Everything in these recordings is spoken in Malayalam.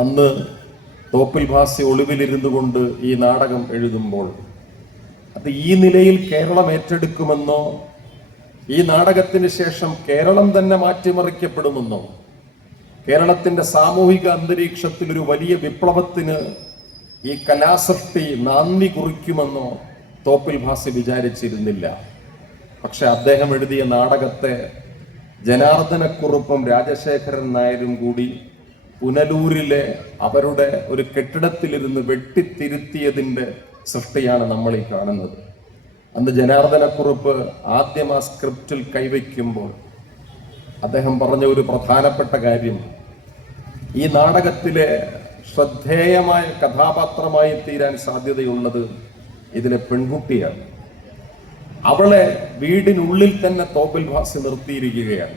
അന്ന് തോപ്പിൽ ഭാസി ഒളിവിലിരുന്നു കൊണ്ട് ഈ നാടകം എഴുതുമ്പോൾ അത് ഈ നിലയിൽ കേരളം ഏറ്റെടുക്കുമെന്നോ ഈ നാടകത്തിന് ശേഷം കേരളം തന്നെ മാറ്റിമറിക്കപ്പെടുമെന്നോ കേരളത്തിന്റെ സാമൂഹിക അന്തരീക്ഷത്തിൽ ഒരു വലിയ വിപ്ലവത്തിന് ഈ കലാസൃഷ്ടി നാന്ദി കുറിക്കുമെന്നോ തോപ്പിൽ ഭാസി വിചാരിച്ചിരുന്നില്ല. പക്ഷെ അദ്ദേഹം എഴുതിയ നാടകത്തെ ജനാർദ്ദനക്കുറുപ്പും രാജശേഖരൻ നായരും കൂടി പുനലൂരിലെ അവരുടെ ഒരു കെട്ടിടത്തിലിരുന്ന് വെട്ടിത്തിരുത്തിയതിൻ്റെ സൃഷ്ടിയാണ് നമ്മൾ ഈ കാണുന്നത്. അന്ന് ജനാർദ്ദനക്കുറുപ്പ് ആദ്യം ആ സ്ക്രിപ്റ്റിൽ കൈവയ്ക്കുമ്പോൾ അദ്ദേഹം പറഞ്ഞ ഒരു പ്രധാനപ്പെട്ട കാര്യം, ഈ നാടകത്തിലെ ശ്രദ്ധേയമായ കഥാപാത്രമായി തീരാൻ സാധ്യതയുള്ളത് ഇതിലെ പെൺകുട്ടിയാണ്. അവളെ വീടിനുള്ളിൽ തന്നെ തോപ്പിൽ ഭാസി നിർത്തിയിരിക്കുകയാണ്.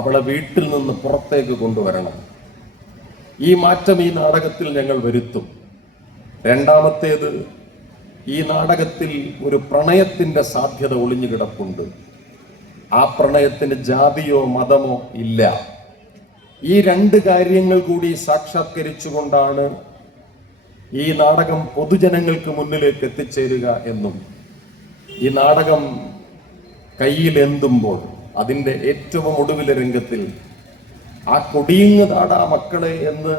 അവളെ വീട്ടിൽ നിന്ന് പുറത്തേക്ക് കൊണ്ടുവരണം. ഈ മാറ്റം ഈ നാടകത്തിൽ ഞങ്ങൾ വരുത്തും. രണ്ടാമത്തേത്, ഈ നാടകത്തിൽ ഒരു പ്രണയത്തിന്റെ സാധ്യത ഒളിഞ്ഞു കിടപ്പുണ്ട്. ആ പ്രണയത്തിന് ജാതിയോ മതമോ ഇല്ല. ഈ രണ്ട് കാര്യങ്ങൾ കൂടി സാക്ഷാത്കരിച്ചുകൊണ്ടാണ് ഈ നാടകം പൊതുജനങ്ങൾക്ക് മുന്നിലേക്ക് എത്തിച്ചേരുക എന്നും ഈ നാടകം കയ്യിലെന്തുമ്പോൾ അതിൻ്റെ ഏറ്റവും ഒടുവിലെ രംഗത്തിൽ ആ കൊടിയങ്ങ് താടാ മക്കളെ എന്ന്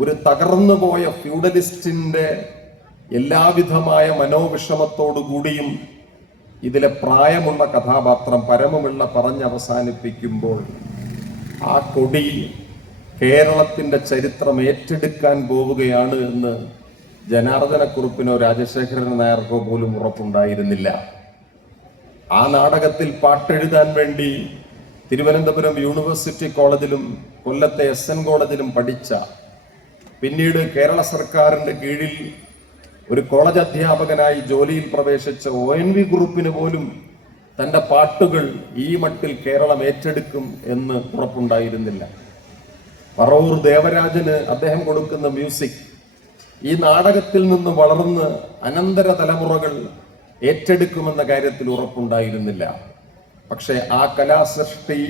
ഒരു തകർന്നു പോയ ഫ്യൂഡലിസ്റ്റിന്റെ എല്ലാവിധമായ മനോവിഷമത്തോടുകൂടിയും ഇതിലെ പ്രായമുള്ള കഥാപാത്രം പരമപിള്ള പറഞ്ഞവസാനിപ്പിക്കുമ്പോൾ ആ കൊടി കേരളത്തിന്റെ ചരിത്രം ഏറ്റെടുക്കാൻ പോവുകയാണ് എന്ന് ജനാർദ്ദനക്കുറുപ്പിനോ രാജശേഖരൻ നായർക്കോ പോലും ഉറപ്പുണ്ടായിരുന്നില്ല. ആ നാടകത്തിൽ പാട്ടെഴുതാൻ വേണ്ടി തിരുവനന്തപുരം യൂണിവേഴ്സിറ്റി കോളേജിലും കൊല്ലത്തെ SN കോളേജിലും പഠിച്ച, പിന്നീട് കേരള സർക്കാരിന്റെ കീഴിൽ ഒരു കോളേജ് അധ്യാപകനായി ജോലിയിൽ പ്രവേശിച്ച ONV ഗ്രൂപ്പിന് പോലും തന്റെ പാട്ടുകൾ ഈ മട്ടിൽ കേരളം ഏറ്റെടുക്കും എന്ന് ഉറപ്പുണ്ടായിരുന്നില്ല. പറവൂർ ദേവരാജന് അദ്ദേഹം കൊടുക്കുന്ന മ്യൂസിക് ഈ നാടകത്തിൽ നിന്ന് വളർന്ന് അനന്തര തലമുറകൾ ഏറ്റെടുക്കുമെന്ന കാര്യത്തിൽ ഉറപ്പുണ്ടായിരുന്നില്ല. പക്ഷെ ആ കലാസൃഷ്ടി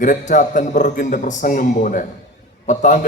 ഗ്രെറ്റ തൻബർഗിന്റെ പ്രസംഗം പോലെ 10